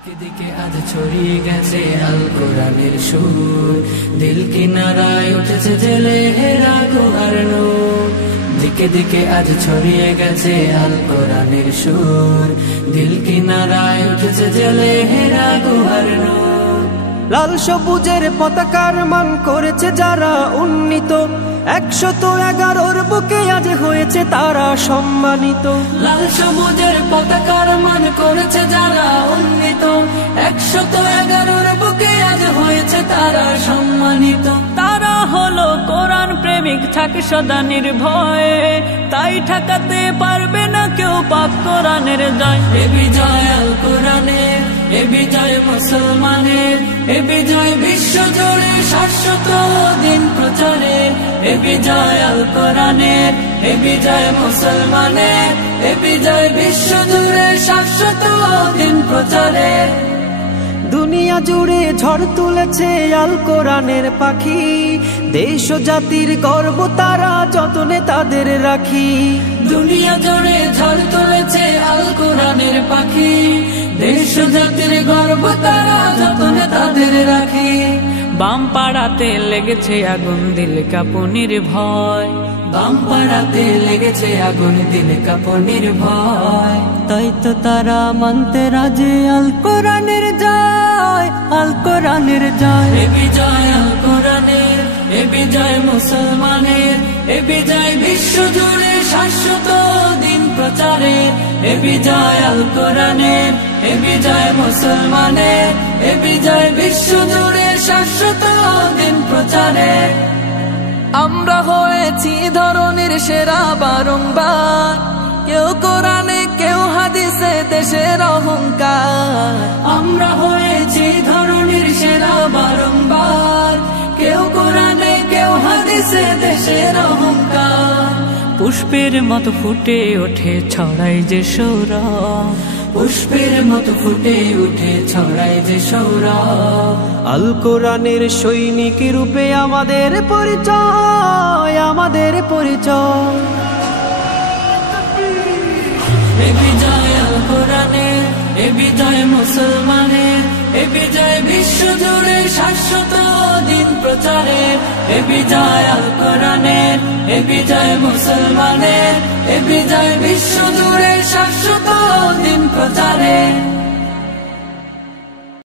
দিকে দিকে আজ ছড়িয়ে গেছে আল কোরআনের সুর, দিল কিনারায় উঠেছে জেলে হেরা গুহার নূর। দিকে দিকে আজ ছড়িয়ে গেছে আল কোরআনের সুর, দিল কিনারায় উঠেছে জেলে হেরা গুহার নূর। লাল সবুজের পতাকার মান করেছে যারা উন্নীত, 111 বুকে আজ হয়েছে তারা সম্মানিত। লাল সবুজের পতাকার মান করেছে যারা উন্নীত, 111 বুকে আজ হয়েছে তারা সম্মানিত। তারা হলো কোরআন প্রেমিক, থাকে সদা নির্ভয়ে, তাই ঠেকাতে পারবে না কেউ পাক কোরআনের জয়। এ বিজয় আল কোরআনের, এ বিজয় মুসলমানের, এ বিজয় বিশ্ব জুড়ে শাশ্বত দিন প্রচারে। এ বিজয় আল কোরআনের, এ বিজয় মুসলমানের, এ বিজয় বিশ্ব জুড়ে শাশ্বত দিন প্রচারে। দুনিয়া জুড়ে ঝড় তুলেছে আল কোরআনের পাখি, দেশ ও জাতির গর্ব তারা যতনে তাদের রাখি। দুনিয়া জুড়ে ঝড় তুলেছে আল কোরআনের পাখি, দেশ ও জাতির গর্ব তারা যতনে তাদের রাখি। বাম পাড়াতে লেগেছে আগুন, দিল কাঁপুনির ভয়। বাম পাড়াতে লেগেছে আগুন, দিল কাঁপুনির ভয়। তাই তো তারা মানতে রাজি আল কোরআনের জয়, আল কোরআনের জয়। এ বিজয় আল কোরআনের, এ বিজয় মুসলমানের, এ বিজয় বিশ্ব জুড়ে শাশ্বত দিন প্রচারে। এ বিজয় আল কোরআনের, এ বিজয় মুসলমানের, এ বিজয় বিশ্ব জুড়ে শাশ্বত দিন প্রচারে। আমরা হয়েছি ধরনের সেরা বারংবার, কেউ কোরআনে কেউ হাদিসে দেশের অহংকার। আমরা হয়েছি ধরনের সেরা বারংবার, কেউ কোরআনে কেউ হাদিসে দেশের অহংকার। পুষ্পের মতো ফুটে ওঠে ছড়াই যে সৌরভ, পুষ্পের মতো ফুটে উঠে ছড়ায় যে সৌরভ। আল কোরআনের সৈনিক রূপে আমাদের পরিচয়, আমাদের পরিচয়। এ বিজয় আল কোরআনের, এ বিজয় মুসলমানের, এ বিজয় বিশ্ব জুড়ে শাশ্বত দিন প্রচারে। এ বিজয় আল কোরআনের, এ বিজয় মুসলমানের, এ বিজয় বিশ্ব জুড়ে শাশ্বত দিন প্রচারে।